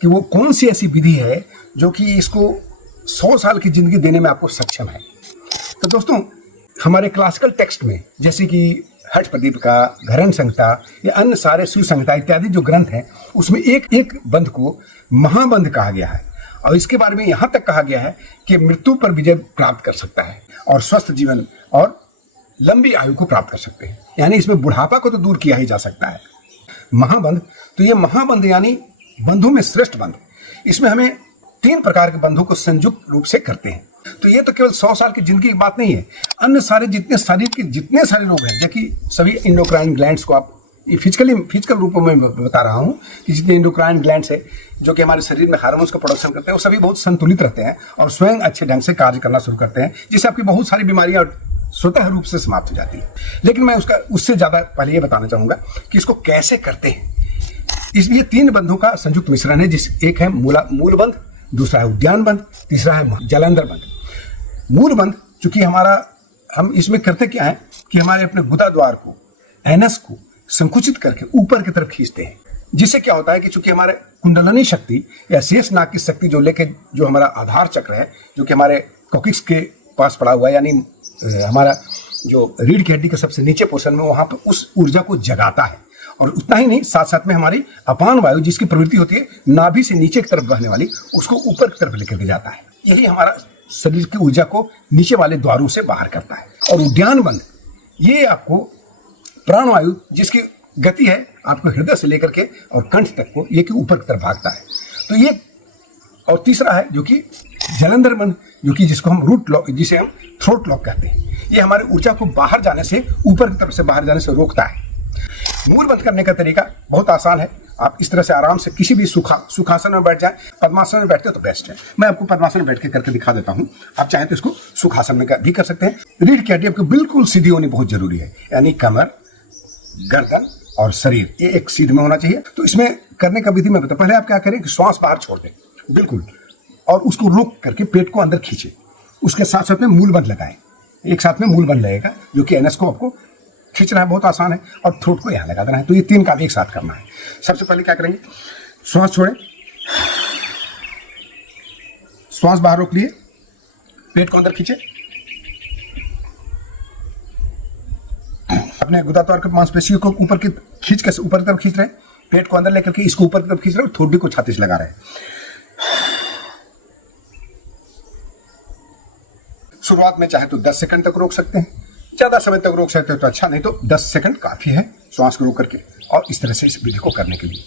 कि वो कौन सी ऐसी विधि है जो कि इसको 100 साल की जिंदगी देने में आपको सक्षम है। तो दोस्तों, हमारे क्लासिकल टेक्स्ट में जैसे कि हठ प्रदीप का, घरण संहिता या अन्य सारे शिव संहिता इत्यादि जो ग्रंथ हैं, उसमें एक एक बंध को महाबंध कहा गया है। और इसके बारे में यहाँ तक कहा गया है कि मृत्यु पर विजय प्राप्त कर सकता है और स्वस्थ जीवन और लंबी आयु को प्राप्त कर सकते हैं। यानी इसमें बुढ़ापा को तो दूर किया ही जा सकता है। महाबंध, तो ये महाबंध यानी बंधु में श्रेष्ठ बंध। इसमें हमें 3 प्रकार के बंधों को संयुक्त रूप से करते हैं। तो ये तो केवल 100 साल की जिंदगी की बात नहीं है। अन्य सारे जितने शरीर के जितने सारे रोग हैं, जबकि सभी इंडोक्राइन ग्लैंड्स को आप फिजिकल रूपों में बता रहा हूँ कि जितने इंडोक्राइन ग्लैंड्स है जो कि हमारे शरीर में हार्मोन्स का प्रोडक्शन करते हैं, वो सभी बहुत संतुलित रहते हैं और स्वयं अच्छे ढंग से कार्य करना शुरू करते हैं, जिससे आपकी बहुत सारी बीमारियां स्वतः रूप से समाप्त हो जाती है। लेकिन मैं उससे ज्यादा पहले ये बताना चाहूंगा कि इसको कैसे करते हैं। इसलिए 3 बंधों का संयुक्त मिश्रण है, एक है मूल बंध, दूसरा है उद्यान बंध, तीसरा है जलंधर बंध। मूल बंध चूंकि हम इसमें करते क्या है कि हमारे अपने गुदा द्वार को, एनस को संकुचित करके ऊपर की तरफ खींचते हैं, जिससे क्या होता है कि चूंकि हमारे कुंडलनी शक्ति या शेष नाग की शक्ति जो हमारा आधार चक्र है, जो कि हमारे कोकिक्स के पास पड़ा हुआ है, यानी हमारा जो रीढ़ की हड्डी के सबसे नीचे पोर्शन में, वहां पर उस ऊर्जा को जगाता है। और उतना ही नहीं, साथ साथ में हमारी अपान वायु जिसकी प्रवृत्ति होती है नाभि से नीचे की तरफ बहने वाली, उसको ऊपर की तरफ लेकर के जाता है। यही हमारा शरीर की ऊर्जा को नीचे वाले द्वारों से बाहर करता है। और उद्यान बंध, ये आपको प्राणवायु जिसकी गति है आपको हृदय से लेकर के और कंठ तक को, ये कि ऊपर की तरफ भागता है। तो ये, और तीसरा है जो कि जलंधर बंध, जो कि जिसको हम रूट लॉक, जिसे हम थ्रोट लॉक कहते हैं। ये हमारी ऊर्जा को बाहर जाने से, ऊपर की तरफ से बाहर जाने से रोकता है। मूल बंध करने का तरीका बहुत आसान है। आप इस तरह से आराम से किसी भी सुखासन में बैठ जाएं। पद्मासन में बैठते हो तो बेस्ट है। मैं आपको पद्मासन में बैठ के करके दिखा देता हूं। आप चाहें तो इसको सुखासन में भी कर सकते हैं। रीढ़ की हड्डी आपको बिल्कुल सीधी होनी बहुत जरूरी है, यानी कमर, गर्दन और शरीर ये एक सीध में होना चाहिए। तो इसमें करने का विधि मैं बताऊं। पहले आप क्या करें कि श्वास बाहर छोड़ दें बिल्कुल, और उसको रोक करके पेट को अंदर खींचे। उसके साथ साथ में मूल बंध लगाएं। एक साथ में मूल बंध लगेगा, जो कि एनएस को आपको खींचना है, बहुत आसान है, और थ्रोट को यहाँ लगा देना है। तो ये 3 काम एक साथ करना है। सबसे पहले क्या करेंगे, श्वास छोड़ें, श्वास बाहर रोक लिए, पेट को अंदर खींचे, अपने गुदाद्वार के मांसपेशियों को ऊपर की खींच के ऊपर की तरफ खींच रहे हैं, पेट को अंदर लेकर के इसको ऊपर की तरफ खींच रहे हैं, ठोड़ी को छाती से लगा रहे हैं। शुरुआत में चाहे तो 10 सेकंड तक रोक सकते हैं, ज्यादा समय तक रोक सकते हो तो अच्छा, नहीं तो 10 सेकंड काफी है श्वास को रोक करके। और इस तरह से इस विधि को करने के लिए